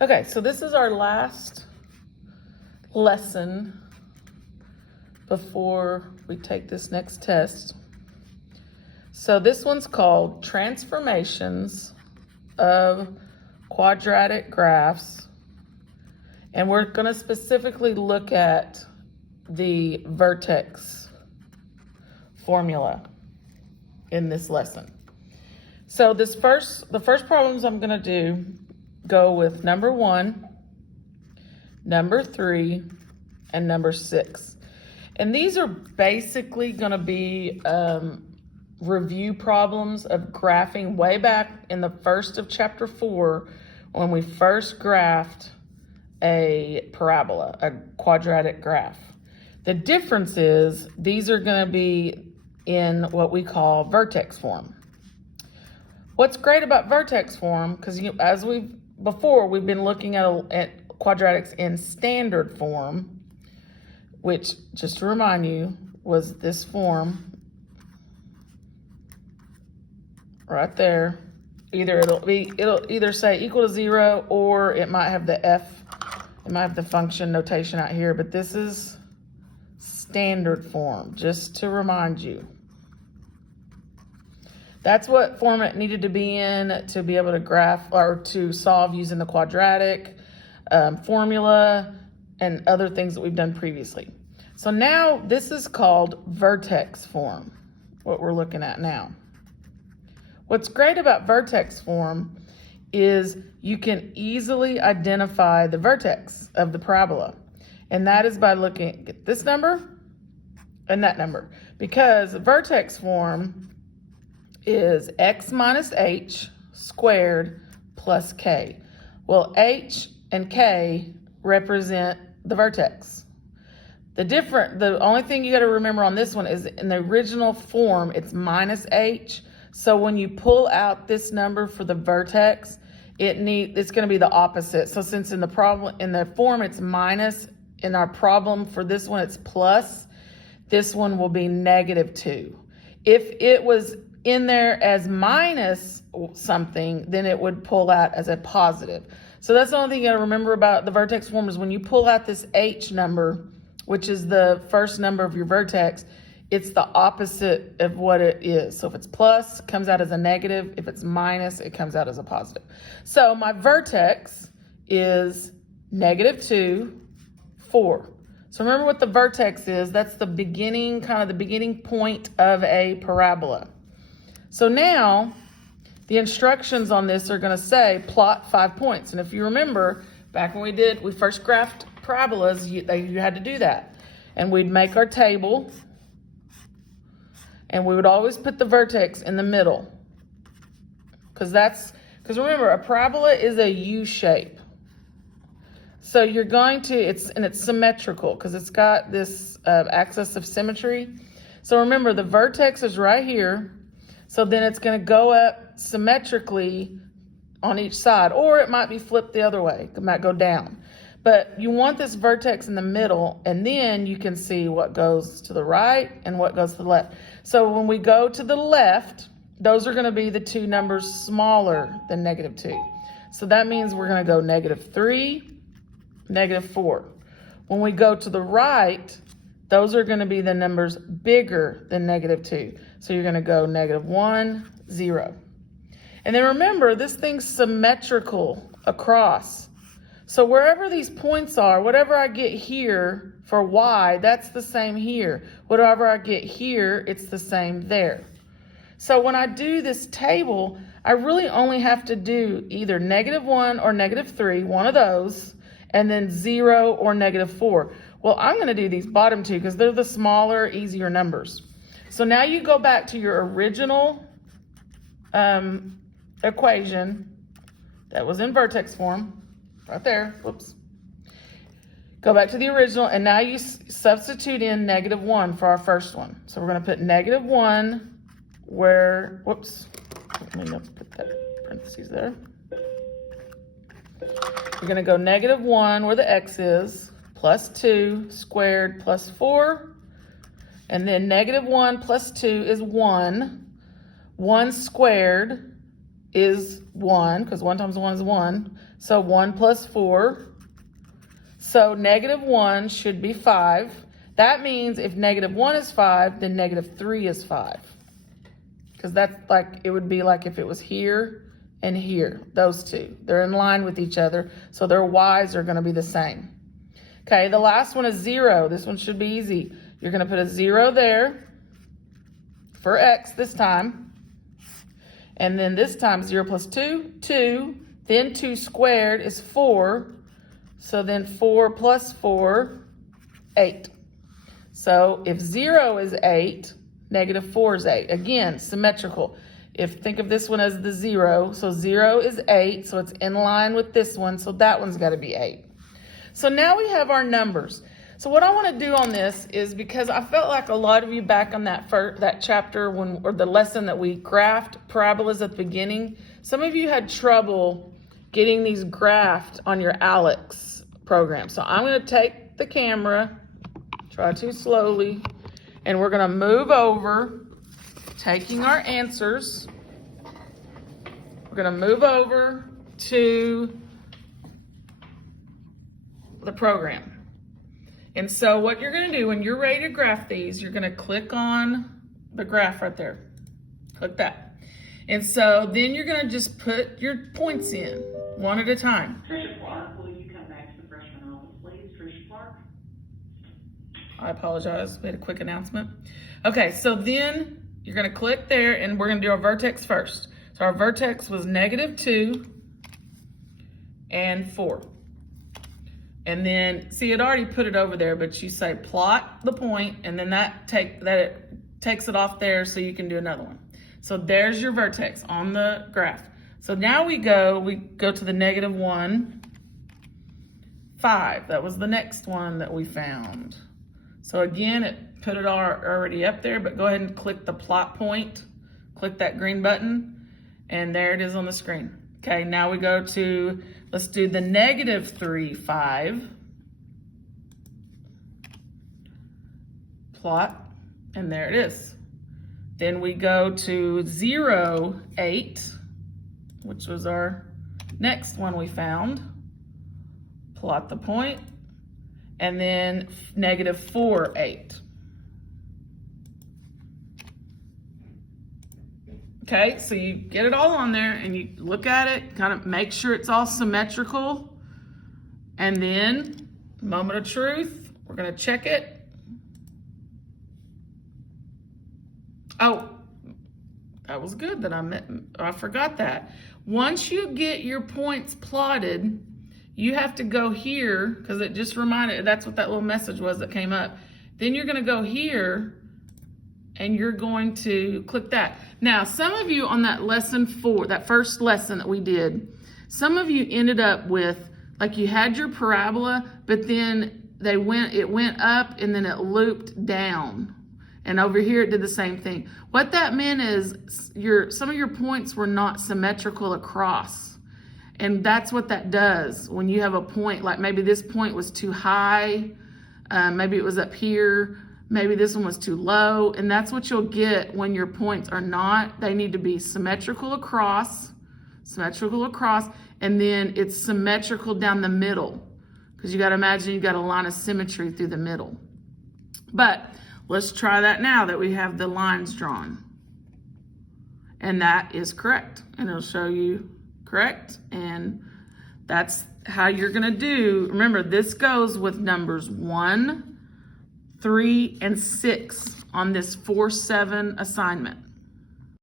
Okay, so this is our last lesson before we take this next test. So this one's called Transformations of Quadratic Graphs, and we're going to specifically look at the vertex formula in this lesson. So the first problems I'm going to do go with number 1, number 3, and number 6. And these are basically going to be review problems of graphing way back in the first of chapter 4 when we first graphed a parabola, a quadratic graph. The difference is these are going to be in what we call vertex form. What's great about vertex form, because as we've been looking at quadratics in standard form, which, just to remind you, was this form right there. It'll either say equal to 0, or it might have the function notation out here, but this is standard form, just to remind you. That's what form it needed to be in to be able to graph or to solve using the quadratic formula and other things that we've done previously. So now this is called vertex form, what we're looking at now. What's great about vertex form is you can easily identify the vertex of the parabola. And that is by looking at this number and that number. Because vertex form is x minus h squared plus k. Well, h and k represent the vertex. The only thing you got to remember on this one is in the original form, it's minus h. So when you pull out this number for the vertex, it's going to be the opposite. So since in the form it's minus, in our problem for this one it's plus, this one will be -2. If it was in there as minus something, then it would pull out as a positive. So that's the only thing you gotta remember about the vertex form is when you pull out this h number, which is the first number of your vertex, it's the opposite of what it is. So if it's plus, it comes out as a negative. If it's minus, it comes out as a positive. So my vertex is -2, 4. So remember what the vertex is. That's the beginning, kind of the beginning point of a parabola. So now the instructions on this are going to say plot 5 points. And if you remember, back when we first graphed parabolas, you had to do that. And we'd make our table, and we would always put the vertex in the middle. Because remember, a parabola is a U shape. So you're going to, it's symmetrical because it's got this axis of symmetry. So remember, the vertex is right here. So then it's going to go up symmetrically on each side, or it might be flipped the other way. It might go down. But you want this vertex in the middle, and then you can see what goes to the right and what goes to the left. So when we go to the left, those are going to be the two numbers smaller than -2. So that means we're going to go -3, -4. When we go to the right, those are going to be the numbers bigger than -2. So you're going to go -1, 0. And then remember, this thing's symmetrical across. So wherever these points are, whatever I get here for y, that's the same here. Whatever I get here, it's the same there. So when I do this table, I really only have to do either -1 or -3, one of those, and then 0 or -4. Well, I'm going to do these bottom two because they're the smaller, easier numbers. So now you go back to your original equation that was in vertex form, right there, whoops. Go back to the original, and now you substitute in -1 for our first one. So we're going to put -1 where, whoops, let me put that parentheses there. We're going to go -1 where the x is, plus 2 squared plus 4, and then -1 plus 2 is 1. 1 squared is 1, because 1 times 1 is 1. So 1 plus 4. So negative 1 should be 5. That means if negative 1 is 5, then negative 3 is 5. Because that's like, it would be like if it was here and here, those two. They're in line with each other, so their y's are going to be the same. Okay, the last one is 0. This one should be easy. You're going to put a 0 there for x this time. And then this time 0 plus 2, 2. Then 2 squared is 4. So then 4 plus 4, 8. So if 0 is 8, negative 4 is 8. Again, symmetrical. Think of this one as the 0. So 0 is 8, so it's in line with this one. So that one's got to be 8. So now we have our numbers. So what I want to do on this is, because I felt like a lot of you back on that chapter or the lesson that we graphed parabolas at the beginning, some of you had trouble getting these graphed on your Alex program. So I'm going to take the camera, try to slowly, and we're going to move over, taking our answers. We're going to move over to the program. And so what you're going to do when you're ready to graph these, you're going to click on the graph right there. Click that. And so then you're going to just put your points in one at a time. Trisha Clark, will you come back to the freshman office, please? Trisha Clark. I apologize. We had a quick announcement. Okay, so then you're going to click there, and we're going to do our vertex first. So our vertex was negative 2 and 4. And then, see, it already put it over there, but you say plot the point, and then it takes it off there so you can do another one. So there's your vertex on the graph. So now we go to the negative 1, 5. That was the next one that we found. So again, it put it already up there, but go ahead and click the plot point. Click that green button, and there it is on the screen. Okay, now we go to, let's do the negative 3, 5. Plot, and there it is. Then we go to 0, 8, which was our next one we found. Plot the point, and then negative 4, 8. Okay, so you get it all on there and you look at it, kind of make sure it's all symmetrical. And then, moment of truth, we're gonna check it. Oh, that was good that I forgot that. Once you get your points plotted, you have to go here, because it just reminded, that's what that little message was that came up. Then you're gonna go here and you're going to click that. Now, some of you on that lesson 4, that first lesson that we did, some of you ended up with, like you had your parabola, but then it went up and then it looped down. And over here it did the same thing. What that meant is some of your points were not symmetrical across. And that's what that does. When you have a point, like maybe this point was too high, maybe it was up here, maybe this one was too low, and that's what you'll get when your points are not. They need to be symmetrical across, and then it's symmetrical down the middle, because you got to imagine you got a line of symmetry through the middle. But let's try that now that we have the lines drawn. And that is correct, and it'll show you correct, and that's how you're going to do. Remember, this goes with numbers 1, 3, and 6 on this 4-7 assignment.